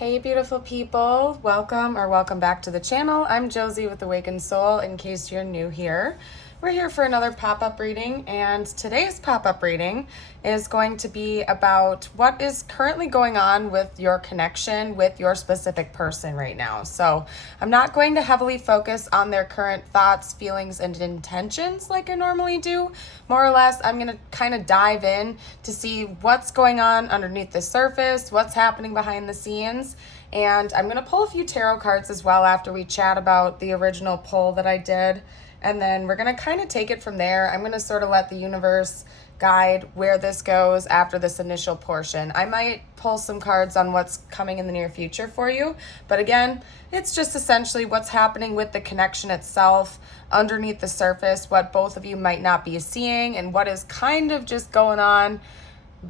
Hey beautiful people, welcome back to the channel. I'm Josie with Awakened Soul, in case you're new here. We're here for another pop-up reading, and today's pop-up reading is going to be about what is currently going on with your connection with your specific person right now. So I'm not going to heavily focus on their current thoughts, feelings, and intentions like I normally do. More or less, I'm going to kind of dive in to see what's going on underneath the surface, what's happening behind the scenes. And I'm going to pull a few tarot cards as well after we chat about the original pull that I did. And then we're going to kind of take it from there. I'm going to sort of let the universe guide where this goes after this initial portion. I might pull some cards on what's coming in the near future for you. But again, it's just essentially what's happening with the connection itself underneath the surface, what both of you might not be seeing, and what is kind of just going on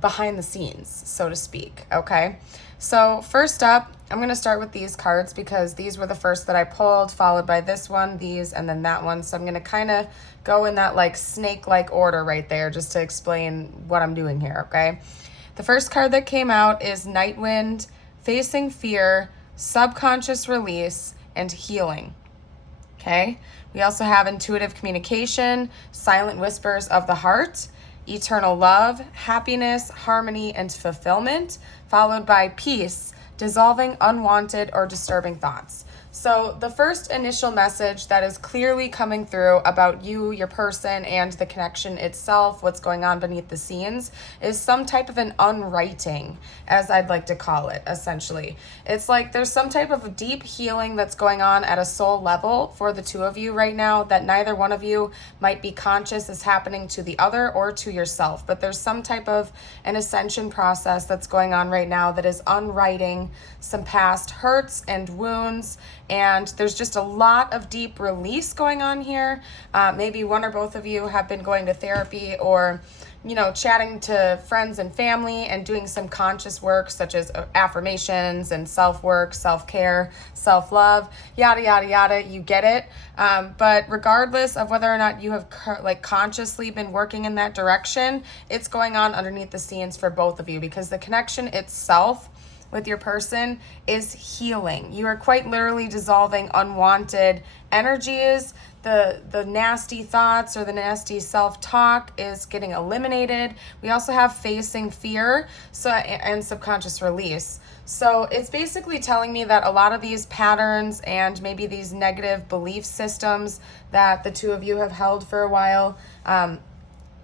behind the scenes, so to speak. Okay. So first up, I'm going to start with these cards because these were the first that I pulled, followed by this one, these, and then that one. So I'm going to kind of go in that like snake-like order right there just to explain what I'm doing here, okay? The first card that came out is Nightwind, Facing Fear, Subconscious Release, and Healing, okay? We also have Intuitive Communication, Silent Whispers of the Heart, Eternal Love, Happiness, Harmony, and Fulfillment, followed by Peace, Dissolving unwanted or disturbing thoughts. So the first initial message that is clearly coming through about you, your person, and the connection itself, what's going on beneath the scenes, is some type of an unwriting, as I'd like to call it, essentially. It's like there's some type of deep healing that's going on at a soul level for the two of you right now that neither one of you might be conscious is happening to the other or to yourself. But there's some type of an ascension process that's going on right now that is unwriting some past hurts and wounds. And there's just a lot of deep release going on here. Maybe one or both of you have been going to therapy or, chatting to friends and family and doing some conscious work such as affirmations and self-work, self-care, self-love, yada, yada, yada. You get it. But regardless of whether or not you have consciously been working in that direction, it's going on underneath the scenes for both of you because the connection itself with your person is healing. You are quite literally dissolving unwanted energies. The nasty thoughts or the nasty self-talk is getting eliminated. We also have Facing Fear and Subconscious Release. So it's basically telling me that a lot of these patterns and maybe these negative belief systems that the two of you have held for a while,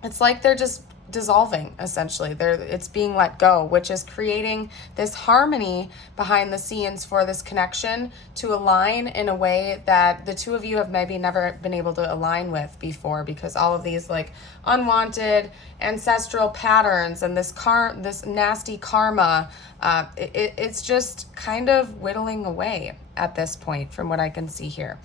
it's like they're just dissolving, essentially. It's being let go, which is creating this harmony behind the scenes for this connection to align in a way that the two of you have maybe never been able to align with before, because all of these like unwanted ancestral patterns and this nasty karma, it's just kind of whittling away at this point from what I can see here.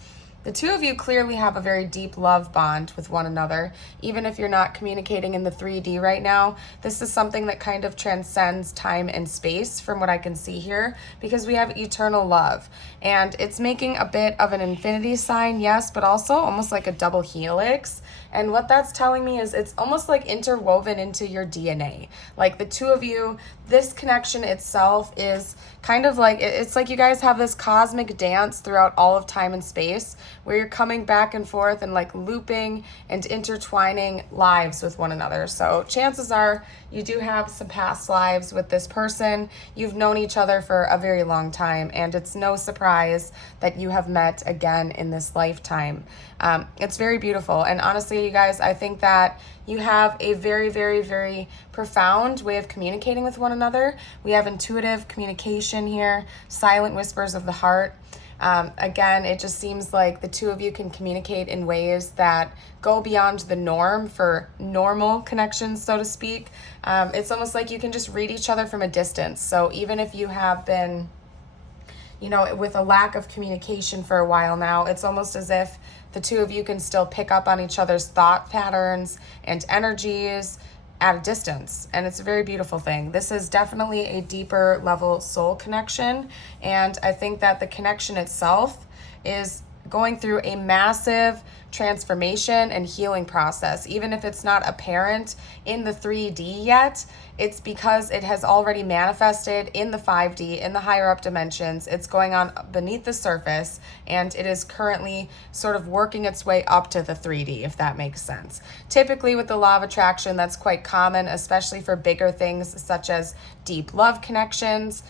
The two of you clearly have a very deep love bond with one another. Even if you're not communicating in the 3D right now, this is something that kind of transcends time and space from what I can see here, because we have eternal love. And it's making a bit of an infinity sign, yes, but also almost like a double helix. And what that's telling me is it's almost like interwoven into your DNA. Like the two of you, this connection itself is kind of like, it's like you guys have this cosmic dance throughout all of time and space where you're coming back and forth and like looping and intertwining lives with one another. So chances are you do have some past lives with this person. You've known each other for a very long time, and it's no surprise that you have met again in this lifetime. It's very beautiful. And honestly, you guys, I think that you have a very, very, very profound way of communicating with one another. We have intuitive communication here, silent whispers of the heart. Again, it just seems like the two of you can communicate in ways that go beyond the norm for normal connections, so to speak. It's almost like you can just read each other from a distance. So even if you have been, with a lack of communication for a while now, it's almost as if the two of you can still pick up on each other's thought patterns and energies at a distance. And it's a very beautiful thing. This is definitely a deeper level soul connection. And I think that the connection itself is going through a massive transformation and healing process. Even if it's not apparent in the 3D yet, it's because it has already manifested in the 5D, in the higher up dimensions. It's going on beneath the surface, and it is currently sort of working its way up to the 3D, if that makes sense. Typically with the law of attraction, that's quite common, especially for bigger things such as deep love connections.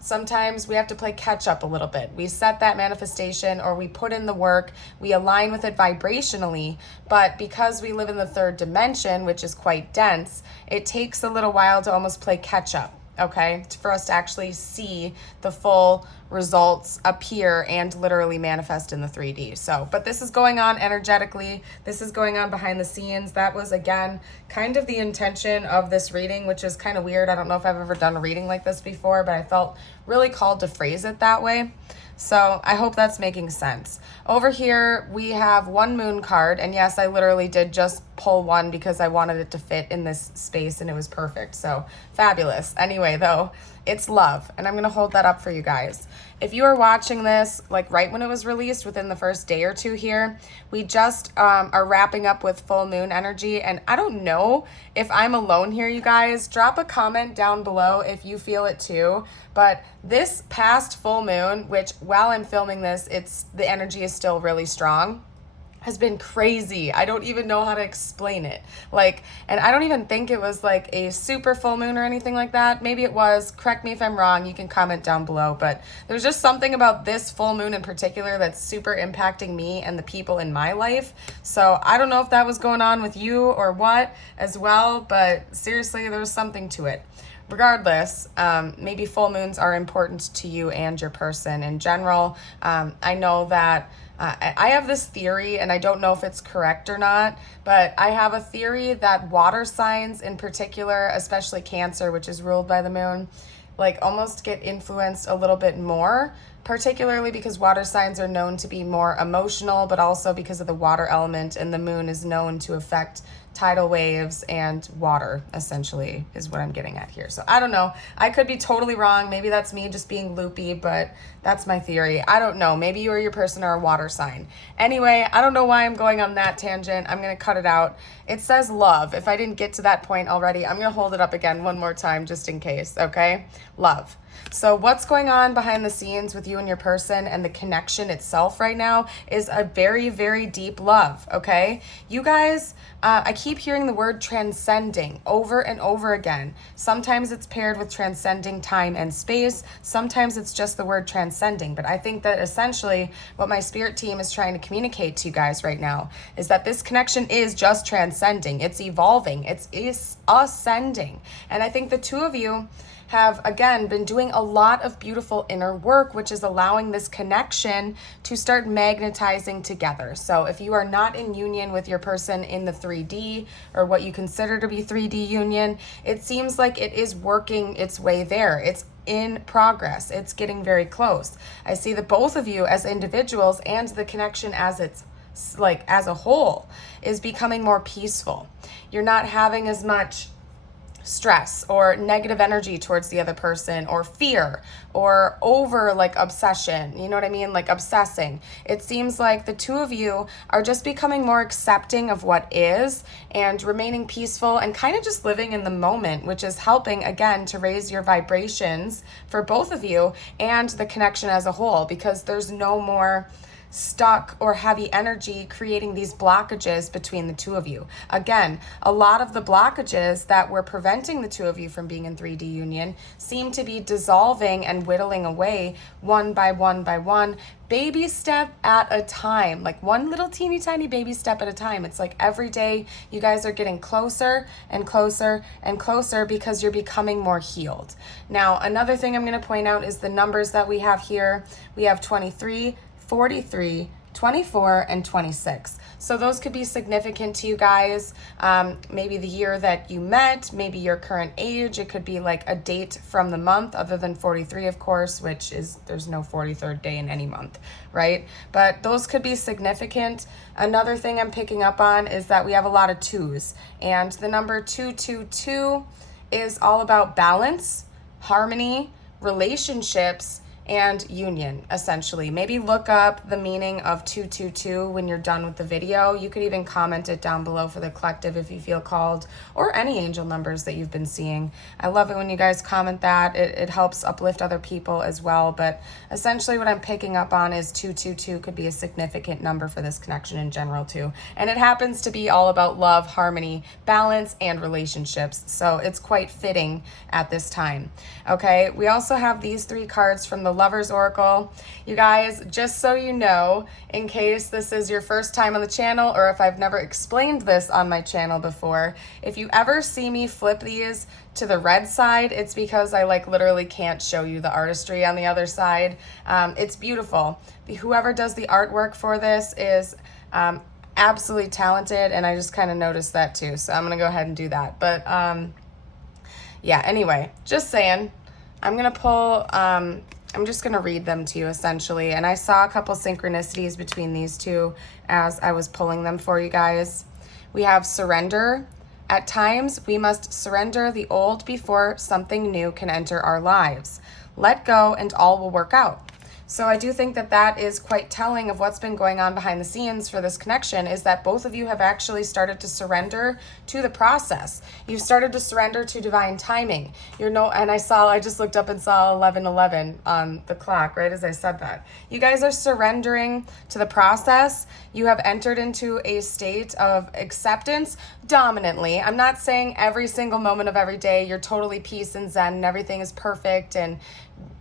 Sometimes we have to play catch up a little bit. We set that manifestation, or we put in the work, we align with it vibrationally, but because we live in the third dimension, which is quite dense, it takes a little while to almost play catch up, okay, for us to actually see the full results appear and literally manifest in the 3D. So, but this is going on energetically. This is going on behind the scenes. That was, again, kind of the intention of this reading, which is kind of weird. I don't know if I've ever done a reading like this before, but I felt really called to phrase it that way. So I hope that's making sense. Over here, we have one moon card. And yes, I literally did just pull one because I wanted it to fit in this space and it was perfect. So fabulous. Anyway, though, it's love. And I'm going to hold that up for you guys. If you are watching this, like right when it was released, within the first day or two here, we just are wrapping up with full moon energy. And I don't know if I'm alone here, you guys. Drop a comment down below if you feel it too. But this past full moon, which while I'm filming this, the energy is still really strong, has been crazy. I don't even know how to explain it. And I don't even think it was like a super full moon or anything like that. Maybe it was. Correct me if I'm wrong. You can comment down below. But there's just something about this full moon in particular that's super impacting me and the people in my life. So I don't know if that was going on with you or what as well, but seriously, there was something to it. Regardless, maybe full moons are important to you and your person in general. I know that I have this theory, and I don't know if it's correct or not, but I have a theory that water signs in particular, especially Cancer, which is ruled by the moon, almost get influenced a little bit more, particularly because water signs are known to be more emotional, but also because of the water element, and the moon is known to affect tidal waves and water, essentially, is what I'm getting at here. So I don't know. I could be totally wrong. Maybe that's me just being loopy, but that's my theory. I don't know. Maybe you or your person are a water sign. Anyway, I don't know why I'm going on that tangent. I'm going to cut it out. It says love. If I didn't get to that point already, I'm going to hold it up again one more time just in case, okay? Love. So what's going on behind the scenes with you and your person and the connection itself right now is a very, very deep love, okay? You guys, I keep hearing the word transcending over and over again. Sometimes it's paired with transcending time and space. Sometimes it's just the word transcending. But I think that essentially what my spirit team is trying to communicate to you guys right now is that this connection is just transcending. It's evolving. It's ascending. And I think the two of you have, again, been doing a lot of beautiful inner work, which is allowing this connection to start magnetizing together. So if you are not in union with your person in the 3D, or what you consider to be 3D union, it seems like it is working its way there. It's in progress. It's getting very close. I see that both of you as individuals and the connection as as a whole is becoming more peaceful. You're not having as much stress or negative energy towards the other person, or fear, or over obsession, you know what I mean? Obsessing. It seems like the two of you are just becoming more accepting of what is and remaining peaceful and kind of just living in the moment, which is helping, again, to raise your vibrations for both of you and the connection as a whole, because there's no more stuck or heavy energy creating these blockages between the two of you. Again, a lot of the blockages that were preventing the two of you from being in 3D union seem to be dissolving and whittling away one by one by one, baby step at a time, one little teeny tiny baby step at a time. It's every day you guys are getting closer and closer and closer because you're becoming more healed. Now, another thing I'm going to point out is the numbers that we have here. We have 23, 43, 24, and 26. So those could be significant to you guys. Maybe the year that you met, maybe your current age. It could be a date from the month, other than 43, of course, which is, there's no 43rd day in any month, right? But those could be significant. Another thing I'm picking up on is that we have a lot of twos, and the number 222 is all about balance, harmony, relationships, and union, essentially. Maybe look up the meaning of 222 when you're done with the video. You could even comment it down below for the collective if you feel called, or any angel numbers that you've been seeing. I love it when you guys comment that. It helps uplift other people as well. But essentially what I'm picking up on is 222 could be a significant number for this connection in general too. And it happens to be all about love, harmony, balance, and relationships. So it's quite fitting at this time. Okay, we also have these 3 cards from the Lover's Oracle. You guys, just so you know, in case this is your first time on the channel, or if I've never explained this on my channel before, if you ever see me flip these to the red side, it's because I literally can't show you the artistry on the other side. It's beautiful. Whoever does the artwork for this is absolutely talented, and I just kind of noticed that too, so I'm gonna go ahead and do that. But yeah, anyway, just saying, I'm gonna pull, I'm just going to read them to you essentially. And I saw a couple synchronicities between these two as I was pulling them for you guys. We have surrender. At times, we must surrender the old before something new can enter our lives. Let go and all will work out. So I do think that that is quite telling of what's been going on behind the scenes for this connection, is that both of you have actually started to surrender to the process. You've started to surrender to divine timing. And I just looked up and saw 11:11 on the clock, right as I said that. You guys are surrendering to the process. You have entered into a state of acceptance dominantly. I'm not saying every single moment of every day you're totally peace and zen and everything is perfect and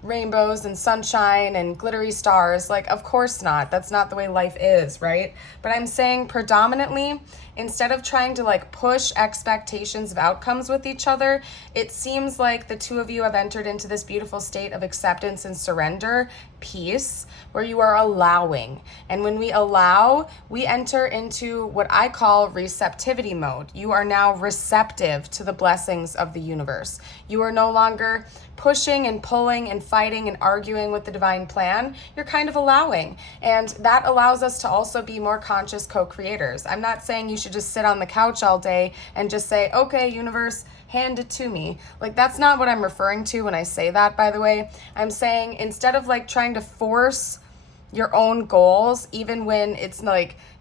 rainbows and sunshine and glittery stars. Of course not. That's not the way life is, right? But I'm saying predominantly, instead of trying to push expectations of outcomes with each other, it seems like the two of you have entered into this beautiful state of acceptance and surrender, peace, where you are allowing. And when we allow, we enter into what I call receptivity mode. You are now receptive to the blessings of the universe. You are no longer pushing and pulling and fighting and arguing with the divine plan. You're kind of allowing. And that allows us to also be more conscious co-creators. I'm not saying you should just sit on the couch all day and just say, okay, universe, hand it to me. That's not what I'm referring to when I say that, by the way. I'm saying instead of trying to force your own goals, even when it's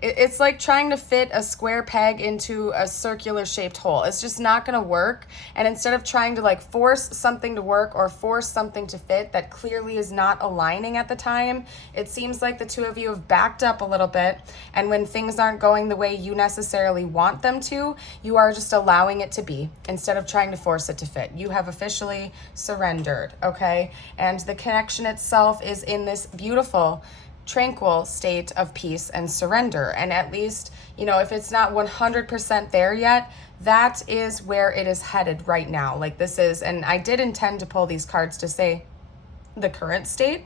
it's like trying to fit a square peg into a circular shaped hole. It's just not going to work. And instead of trying to force something to work or force something to fit that clearly is not aligning at the time, it seems like the two of you have backed up a little bit. And when things aren't going the way you necessarily want them to, you are just allowing it to be instead of trying to force it to fit. You have officially surrendered, okay? And the connection itself is in this beautiful, tranquil state of peace and surrender. And at least, if it's not 100% there yet, that is where it is headed right now. And I did intend to pull these cards to say the current state.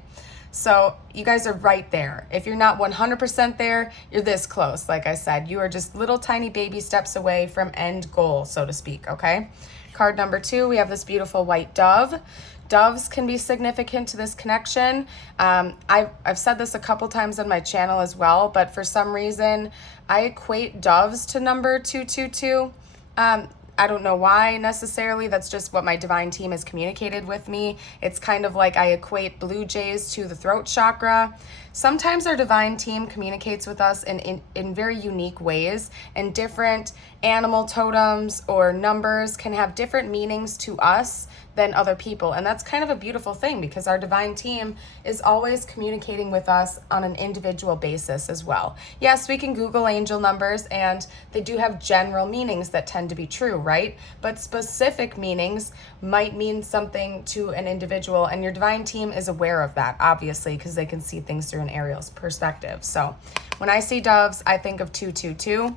So you guys are right there. If you're not 100% there, you're this close. Like I said, you are just little tiny baby steps away from end goal, so to speak, okay? Card number 2, we have this beautiful white dove. Doves can be significant to this connection. I've said this a couple times on my channel as well, but for some reason, I equate doves to number 222. I don't know why necessarily. That's just what my divine team has communicated with me. It's kind of like I equate blue jays to the throat chakra. Sometimes our divine team communicates with us in very unique ways, and different animal totems or numbers can have different meanings to us than other people. And that's kind of a beautiful thing, because our divine team is always communicating with us on an individual basis as well. Yes, we can Google angel numbers and they do have general meanings that tend to be true, right? But specific meanings might mean something to an individual, and your divine team is aware of that, obviously, because they can see things through an Ariel's perspective. So when I see doves, I think of 222.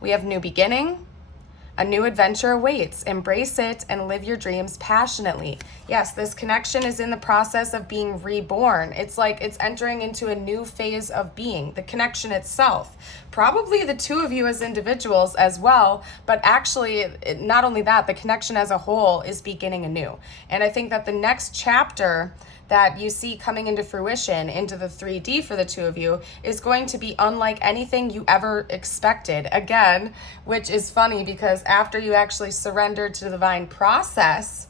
We have new beginning. A new adventure awaits. Embrace it and live your dreams passionately. Yes, this connection is in the process of being reborn. It's like it's entering into a new phase of being, the connection itself. Probably the two of you as individuals as well, but actually, not only that, the connection as a whole is beginning anew. And I think that the next chapter that you see coming into fruition into the 3D for the two of you is going to be unlike anything you ever expected. Again, which is funny because after you actually surrendered to the divine process,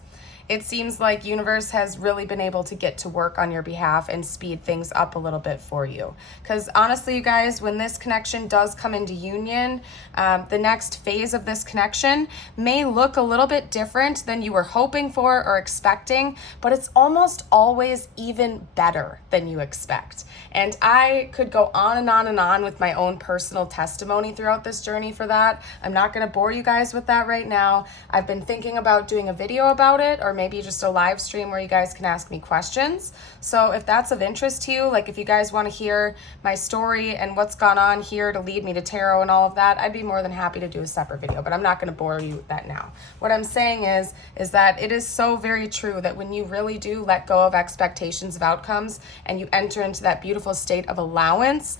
it seems like universe has really been able to get to work on your behalf and speed things up a little bit for you. Because honestly, you guys, when this connection does come into union, the next phase of this connection may look a little bit different than you were hoping for or expecting, but it's almost always even better than you expect. And I could go on and on and on with my own personal testimony throughout this journey for that. I'm not going to bore you guys with that right now. I've been thinking about doing a video about it, or maybe just a live stream where you guys can ask me questions. So if that's of interest to you, like if you guys want to hear my story and what's gone on here to lead me to tarot and all of that, I'd be more than happy to do a separate video, but I'm not going to bore you with that now. What I'm saying is that it is so very true that when you really do let go of expectations of outcomes and you enter into that beautiful state of allowance,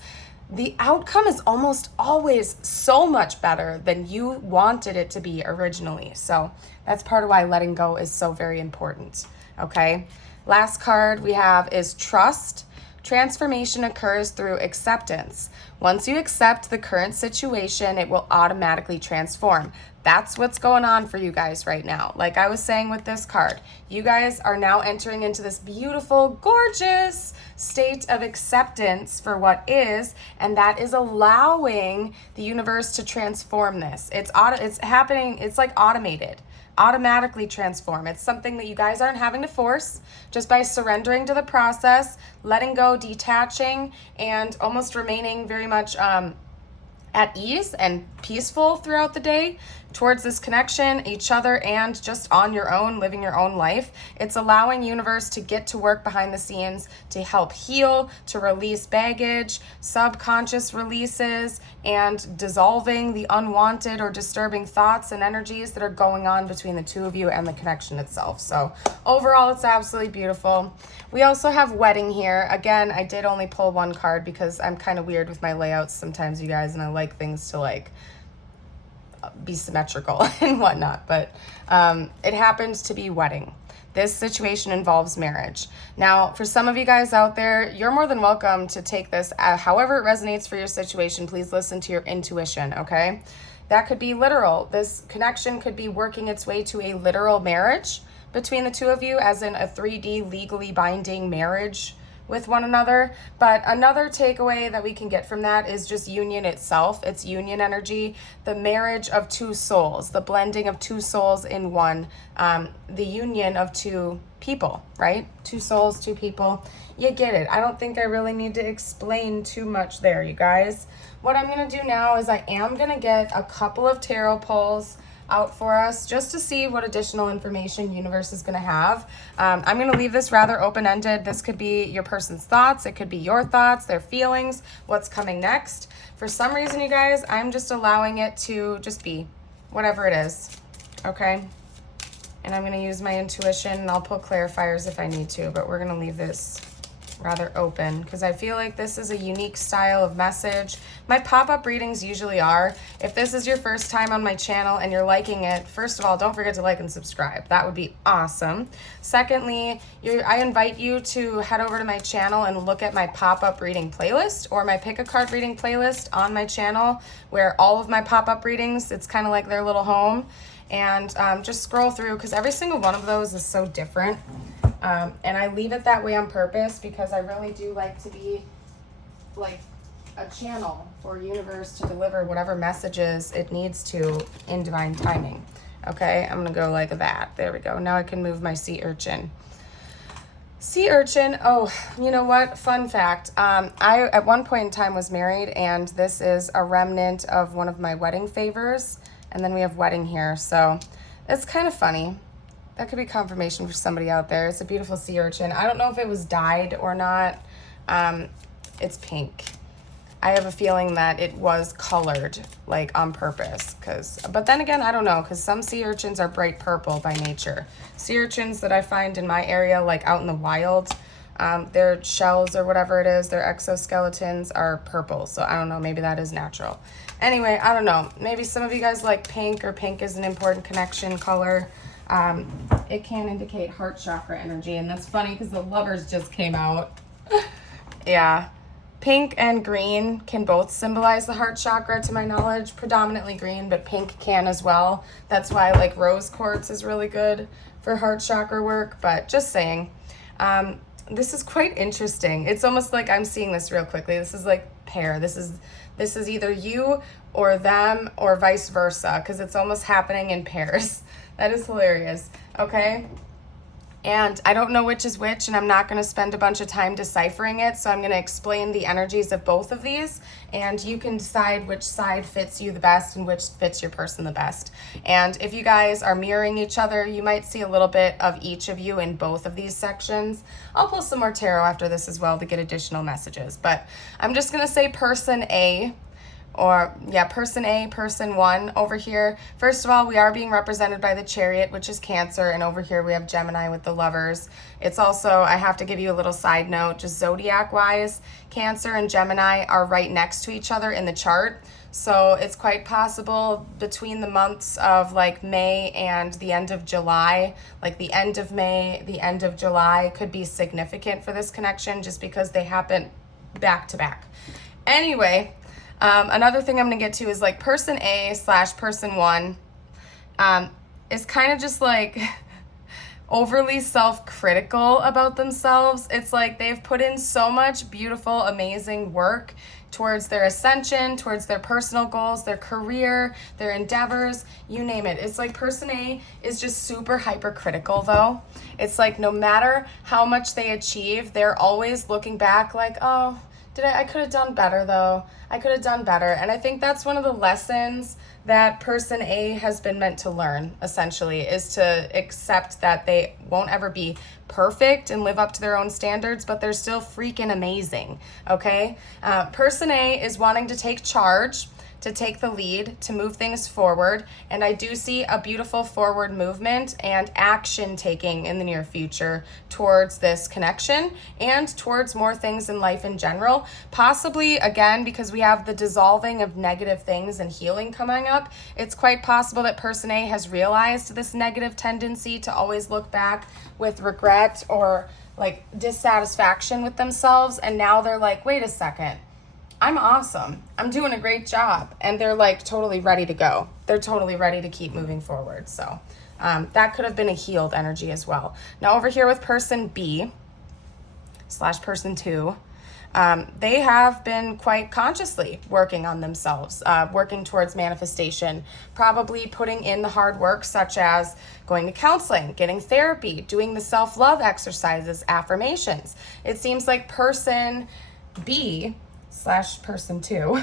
the outcome is almost always so much better than you wanted it to be originally. So that's part of why letting go is so very important. Okay. Last card we have is trust. Transformation occurs through acceptance. Once you accept the current situation, it will automatically transform. That's what's going on for you guys right now. Like I was saying with this card, you guys are now entering into this beautiful, gorgeous state of acceptance for what is, and that is allowing the universe to transform this. It's happening, it's like automatically transform. It's something that you guys aren't having to force, just by surrendering to the process, letting go, detaching, and almost remaining very much at ease and peaceful throughout the day towards this connection, each other, and just on your own, living your own life. It's allowing universe to get to work behind the scenes to help heal, to release baggage, subconscious releases, and dissolving the unwanted or disturbing thoughts and energies that are going on between the two of you and the connection itself. So overall, it's absolutely beautiful. We also have wedding here. Again, I did only pull one card because I'm kind of weird with my layouts sometimes, you guys, and I like things to like be symmetrical and whatnot, but it happens to be wedding. This situation involves marriage. Now, for some of you guys out there, you're more than welcome to take this however it resonates for your situation. Please listen to your intuition, okay? That could be literal. This connection could be working its way to a literal marriage between the two of you, as in a 3D legally binding marriage with one another. But another takeaway that we can get from that is just union itself. It's union energy, the marriage of two souls, the blending of two souls in one, the union of two people, right? Two souls, two people. You get it. I don't think I really need to explain too much there, you guys. What I'm going to do now is I am going to get a couple of tarot pulls out for us just to see what additional information universe is going to have. I'm going to leave this rather open-ended. This could be your person's thoughts. It could be your thoughts, their feelings, what's coming next. For some reason, you guys, I'm just allowing it to just be whatever it is. Okay. And I'm going to use my intuition, and I'll pull clarifiers if I need to, but we're going to leave this rather open because I feel like this is a unique style of message. My pop-up readings usually are. If this is your first time on my channel and you're liking it, first of all, don't forget to like and subscribe. That would be awesome. Secondly, I invite you to head over to my channel and look at my pop-up reading playlist or my pick a card reading playlist on my channel, where all of my pop-up readings, it's kind of like their little home. And just scroll through because every single one of those is so different. And I leave it that way on purpose because I really do like to be like a channel for universe to deliver whatever messages it needs to in divine timing. Okay, I'm gonna go like that. There we go. Now I can move my sea urchin. Sea urchin, oh, you know what? Fun fact. I, at one point in time, was married, and this is a remnant of one of my wedding favors. And then we have wedding here, so it's kind of funny. That could be confirmation for somebody out there. It's a beautiful sea urchin. I don't know if it was dyed or not. It's pink. I have a feeling that it was colored, like on purpose. But then again, I don't know, because some sea urchins are bright purple by nature. Sea urchins that I find in my area, like out in the wild, their shells or whatever it is, their exoskeletons are purple. So I don't know, maybe that is natural. Anyway, I don't know. Maybe some of you guys like pink, or pink is an important connection color. It can indicate heart chakra energy, and that's funny because the lovers just came out. Yeah. Pink and green can both symbolize the heart chakra, to my knowledge. Predominantly green, but pink can as well. That's why like rose quartz is really good for heart chakra work, but just saying. This is quite interesting. It's almost like I'm seeing this real quickly. This is like pair. This is either you or them or vice versa, because it's almost happening in pairs. That is hilarious. Okay. And I don't know which is which, and I'm not going to spend a bunch of time deciphering it, so I'm going to explain the energies of both of these, and you can decide which side fits you the best and which fits your person the best. And if you guys are mirroring each other, you might see a little bit of each of you in both of these sections. I'll pull some more tarot after this as well to get additional messages, but I'm just going to say person A. Person A, person 1 over here. First of all, we are being represented by the Chariot, which is Cancer, and over here we have Gemini with the Lovers. It's also, I have to give you a little side note, just zodiac-wise, Cancer and Gemini are right next to each other in the chart. So it's quite possible between the months of like May and the end of July, like the end of May, the end of July could be significant for this connection just because they happen back to back. Anyway, another thing I'm going to get to is like person A / person 1 is kind of just like overly self-critical about themselves. It's like they've put in so much beautiful, amazing work towards their ascension, towards their personal goals, their career, their endeavors, you name it. It's like person A is just super hypercritical though. It's like no matter how much they achieve, they're always looking back like, oh, I could have done better though. I could have done better. And I think that's one of the lessons that person A has been meant to learn, essentially, is to accept that they won't ever be perfect and live up to their own standards, but they're still freaking amazing, okay? Person A is wanting to take charge, to take the lead, to move things forward. And I do see a beautiful forward movement and action taking in the near future towards this connection and towards more things in life in general. Possibly, again, because we have the dissolving of negative things and healing coming up, it's quite possible that person A has realized this negative tendency to always look back with regret or like dissatisfaction with themselves. And now they're like, wait a second. I'm awesome. I'm doing a great job. And they're like totally ready to go. They're totally ready to keep moving forward. So that could have been a healed energy as well. Now over here with person B / person 2, they have been quite consciously working on themselves, working towards manifestation, probably putting in the hard work such as going to counseling, getting therapy, doing the self-love exercises, affirmations. It seems like person B / person 2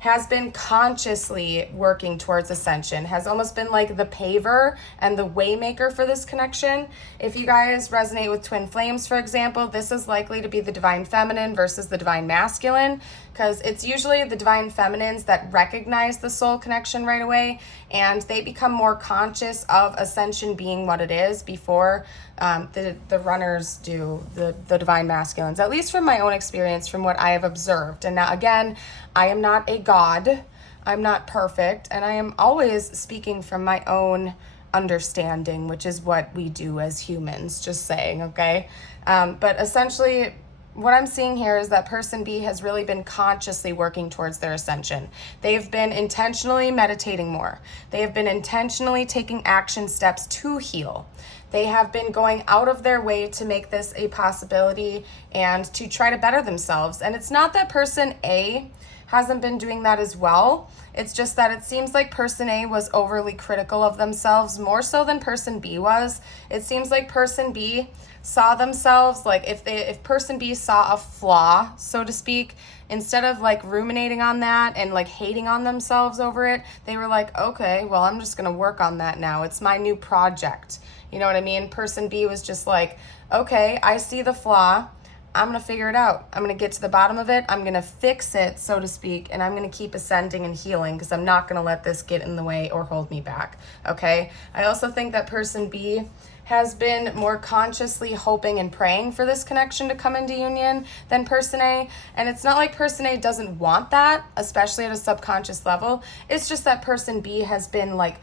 has been consciously working towards ascension, has almost been like the paver and the waymaker for this connection. If you guys resonate with twin flames, for example, this is likely to be the divine feminine versus the divine masculine, because it's usually the divine feminines that recognize the soul connection right away, and they become more conscious of ascension being what it is before the runners do, the divine masculines, at least from my own experience, from what I have observed. And now again, I am not a god, I'm not perfect, and I am always speaking from my own understanding, which is what we do as humans, just saying, okay? But essentially, what I'm seeing here is that person B has really been consciously working towards their ascension. They've been intentionally meditating more. They have been intentionally taking action steps to heal. They have been going out of their way to make this a possibility and to try to better themselves. And it's not that person A hasn't been doing that as well. It's just that it seems like person A was overly critical of themselves, more so than person B was. It seems like person B saw themselves, like if person B saw a flaw, so to speak, instead of like ruminating on that and like hating on themselves over it, they were like, okay, well, I'm just gonna work on that now. It's my new project. You know what I mean? Person B was just like, okay, I see the flaw. I'm going to figure it out. I'm going to get to the bottom of it. I'm going to fix it, so to speak, and I'm going to keep ascending and healing because I'm not going to let this get in the way or hold me back, okay? I also think that person B has been more consciously hoping and praying for this connection to come into union than person A, and it's not like person A doesn't want that, especially at a subconscious level. It's just that person B has been like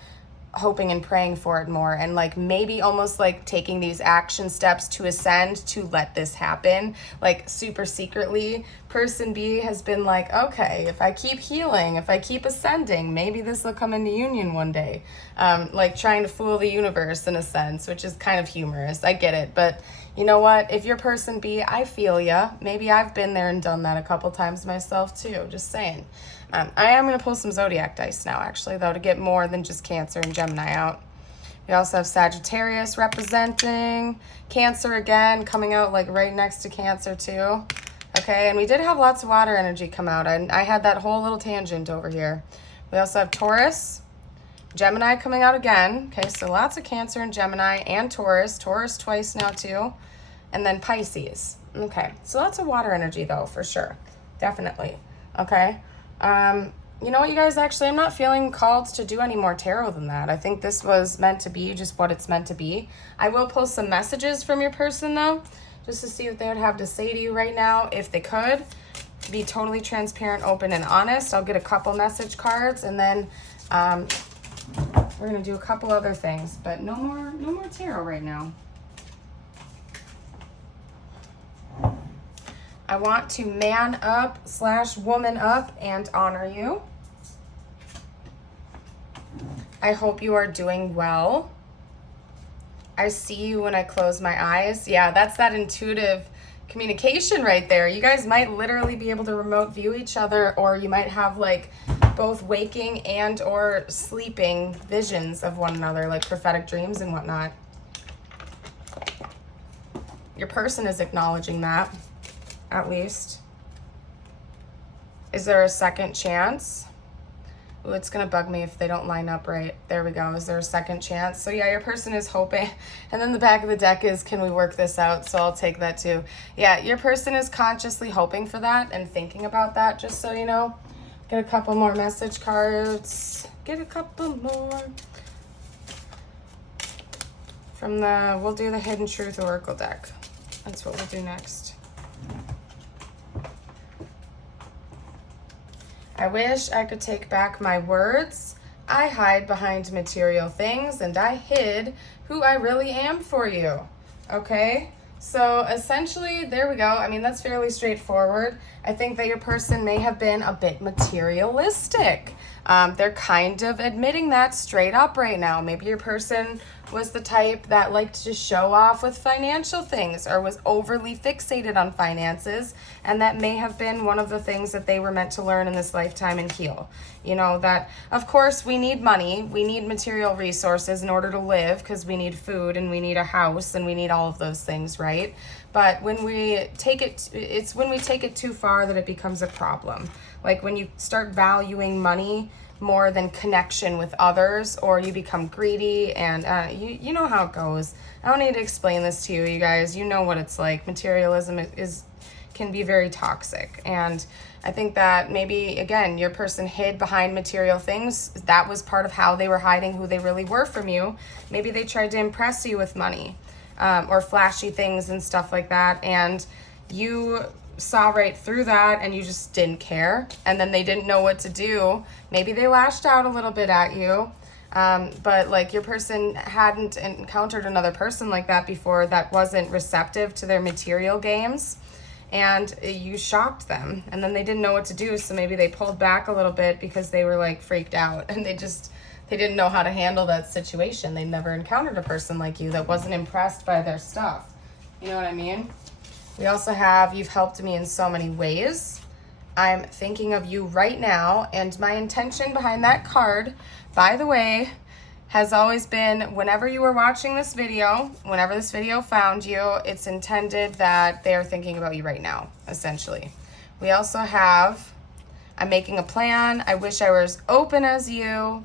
hoping and praying for it more, and like maybe almost like taking these action steps to ascend to let this happen, like super secretly. Person B has been like, okay, if I keep healing, if I keep ascending, maybe this will come into union one day. Like trying to fool the universe in a sense, which is kind of humorous. I get it, but you know what? If you're person B, I feel ya. Maybe I've been there and done that a couple times myself too, just saying. I am going to pull some zodiac dice now, actually, though, to get more than just Cancer and Gemini out. We also have Sagittarius representing, Cancer again, coming out like right next to Cancer too. Okay, and we did have lots of water energy come out. I had that whole little tangent over here. We also have Taurus, Gemini coming out again. Okay, so lots of Cancer and Gemini and Taurus. Taurus twice now too. And then Pisces. Okay, so lots of water energy though, for sure. Definitely. Okay. You know what, you guys, actually, I'm not feeling called to do any more tarot than that. I think this was meant to be just what it's meant to be. I will pull some messages from your person, though, just to see what they would have to say to you right now, if they could. Be totally transparent, open, and honest. I'll get a couple message cards, and then we're going to do a couple other things, but no more tarot right now. I want to man up / woman up and honor you. I hope you are doing well. I see you when I close my eyes. Yeah, that's that intuitive communication right there. You guys might literally be able to remote view each other, or you might have like both waking and or sleeping visions of one another, like prophetic dreams and whatnot. Your person is acknowledging that. At least. Is there a second chance? Ooh, it's gonna bug me if they don't line up right. There we go. Is there a second chance? So yeah, your person is hoping. And then the back of the deck is, can we work this out? So I'll take that too. Yeah, your person is consciously hoping for that and thinking about that, just so you know. Get a couple more message cards. Get a couple more. From the, we'll do the Hidden Truth Oracle deck. That's what we'll do next. I wish I could take back my words. I hide behind material things, and I hid who I really am for you. Okay? So essentially, there we go. I mean, that's fairly straightforward. I think that your person may have been a bit materialistic. They're kind of admitting that straight up right now. Maybe your person was the type that liked to show off with financial things, or was overly fixated on finances, and that may have been one of the things that they were meant to learn in this lifetime and heal. You know, that of course we need money, we need material resources in order to live, because we need food and we need a house and we need all of those things, right? But when we take it, it's when we take it too far that it becomes a problem. Like when you start valuing money more than connection with others, or you become greedy, and you know how it goes. I don't need to explain this to you, you guys. You know what it's like. Materialism can be very toxic, and I think that maybe, again, your person hid behind material things. That was part of how they were hiding who they really were from you. Maybe they tried to impress you with money, or flashy things and stuff like that, and you saw right through that and you just didn't care, and then they didn't know what to do. Maybe they lashed out a little bit at you, but like your person hadn't encountered another person like that before that wasn't receptive to their material games, and you shocked them, and then they didn't know what to do, so maybe they pulled back a little bit because they were like freaked out, and they didn't know how to handle that situation. They never encountered a person like you that wasn't impressed by their stuff. You know what I mean? We also have, you've helped me in so many ways. I'm thinking of you right now, and my intention behind that card, by the way, has always been, whenever you were watching this video, whenever this video found you, it's intended that they are thinking about you right now, essentially. We also have, I'm making a plan. I wish I were as open as you.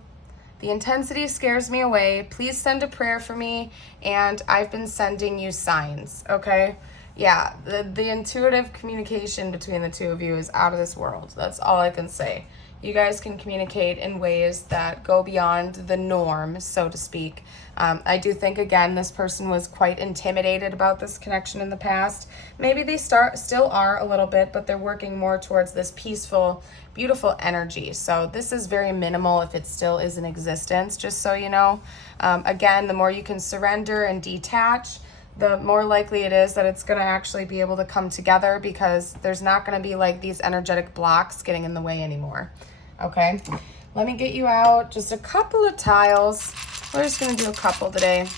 The intensity scares me away. Please send a prayer for me, and I've been sending you signs, okay? Yeah, the intuitive communication between the two of you is out of this world. That's all I can say. you guys can communicate in ways that go beyond the norm, so to speak. I do think, again, this person was quite intimidated about this connection in the past. Maybe they still are a little bit, but they're working more towards this peaceful, beautiful energy. So this is very minimal if it still is in existence, just so you know. Again, the more you can surrender and detach, the more likely it is that it's going to actually be able to come together, because there's not going to be like these energetic blocks getting in the way anymore. Okay, let me get you out just a couple of tiles. We're just going to do a couple today,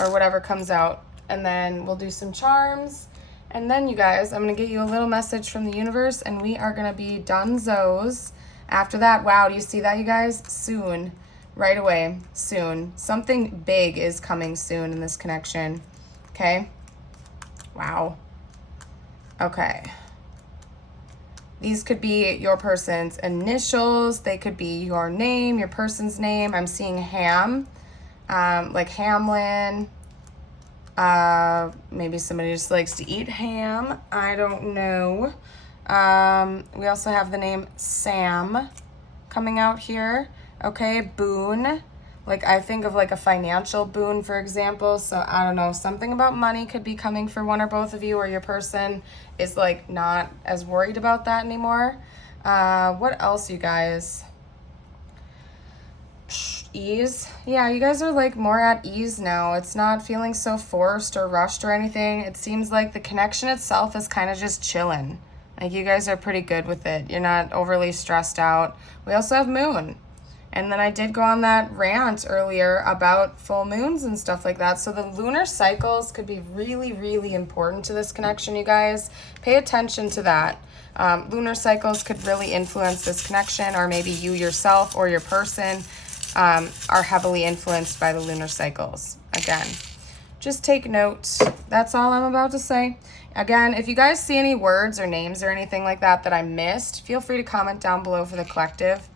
or whatever comes out, and then we'll do some charms. And then, you guys, I'm going to get you a little message from the universe, and we are going to be donezos after that. Wow, do you see that, you guys? Soon. Right away. Soon. Something big is coming soon in this connection. Okay? Wow. Okay. These could be your person's initials. They could be your name, your person's name. I'm seeing Ham, like Hamlin. Maybe somebody just likes to eat ham. I don't know. We also have the name Sam coming out here. Okay, boon. Like, I think of like a financial boon, for example. So I don't know, something about money could be coming for one or both of you, or your person is like not as worried about that anymore. What else, you guys? Ease. Yeah, you guys are like more at ease now. It's not feeling so forced or rushed or anything. It seems like the connection itself is kind of just chilling. Like, you guys are pretty good with it. You're not overly stressed out. We also have moon. And then I did go on that rant earlier about full moons and stuff like that. So the lunar cycles could be really, really important to this connection, you guys. Pay attention to that. Lunar cycles could really influence this connection, or maybe you yourself or your person are heavily influenced by the lunar cycles. Again, just take note. That's all I'm about to say. Again, if you guys see any words or names or anything like that that I missed, feel free to comment down below for the collective.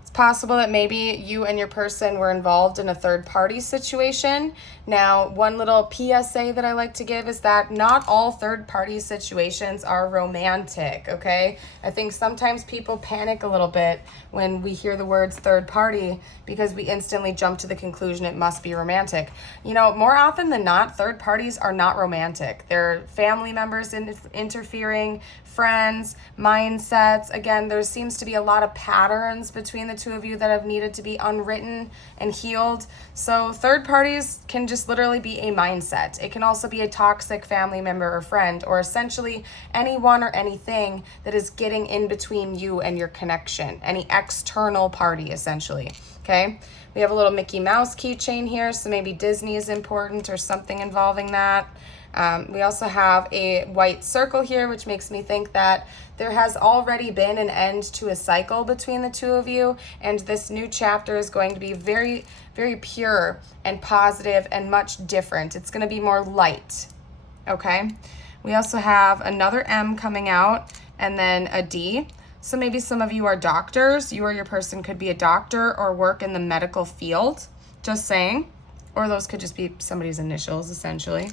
It's possible that maybe you and your person were involved in a third-party situation. Now, one little PSA that I like to give is that not all third-party situations are romantic, okay? I think sometimes people panic a little bit when we hear the words third party, because we instantly jump to the conclusion it must be romantic. You know, more often than not, third parties are not romantic. They're family members interfering, friends, mindsets. Again, there seems to be a lot of patterns between the two of you that have needed to be unwritten and healed. So third parties can just literally be a mindset. It can also be a toxic family member or friend, or essentially anyone or anything that is getting in between you and your connection, any external party, essentially. Okay, we have a little Mickey Mouse keychain here, so maybe Disney is important or something involving that. We also have a white circle here, which makes me think that there has already been an end to a cycle between the two of you, and this new chapter is going to be very, very pure and positive and much different. It's going to be more light, okay? We also have another M coming out, and then a D. So maybe some of you are doctors. You or your person could be a doctor or work in the medical field, just saying. Or those could just be somebody's initials, essentially.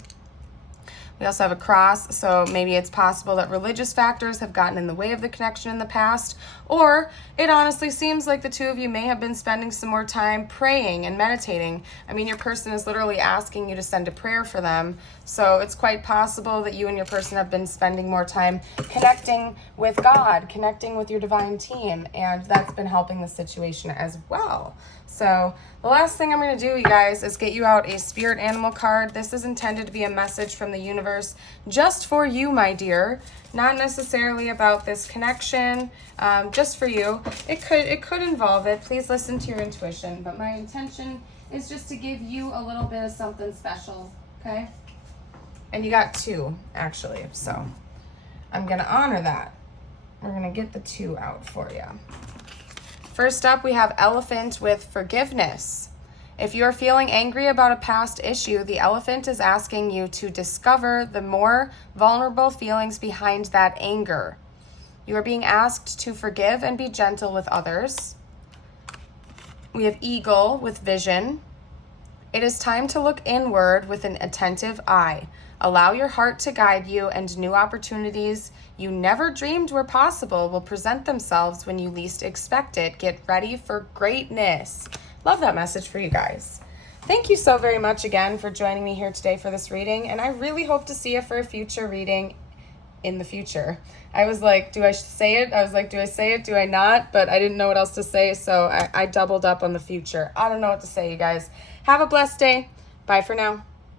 We also have a cross, so maybe it's possible that religious factors have gotten in the way of the connection in the past, or it honestly seems like the two of you may have been spending some more time praying and meditating. I mean, your person is literally asking you to send a prayer for them, so it's quite possible that you and your person have been spending more time connecting with God, connecting with your divine team, and that's been helping the situation as well. So the last thing I'm going to do, you guys, is get you out a spirit animal card. This is intended to be a message from the universe just for you, my dear. Not necessarily about this connection, just for you. It could involve it. Please listen to your intuition. But my intention is just to give you a little bit of something special, okay? And you got two, actually. So I'm going to honor that. We're going to get the two out for you. First up, we have elephant with forgiveness. If you're feeling angry about a past issue, the elephant is asking you to discover the more vulnerable feelings behind that anger. You are being asked to forgive and be gentle with others. We have eagle with vision. It is time to look inward with an attentive eye. Allow your heart to guide you, and new opportunities you never dreamed were possible will present themselves when you least expect it. Get ready for greatness. Love that message for you guys. Thank you so very much again for joining me here today for this reading, and I really hope to see you for a future reading in the future. I was like, do I say it? I was like, do I say it? Do I not? But I didn't know what else to say, so I doubled up on the future. I don't know what to say, you guys. Have a blessed day. Bye for now.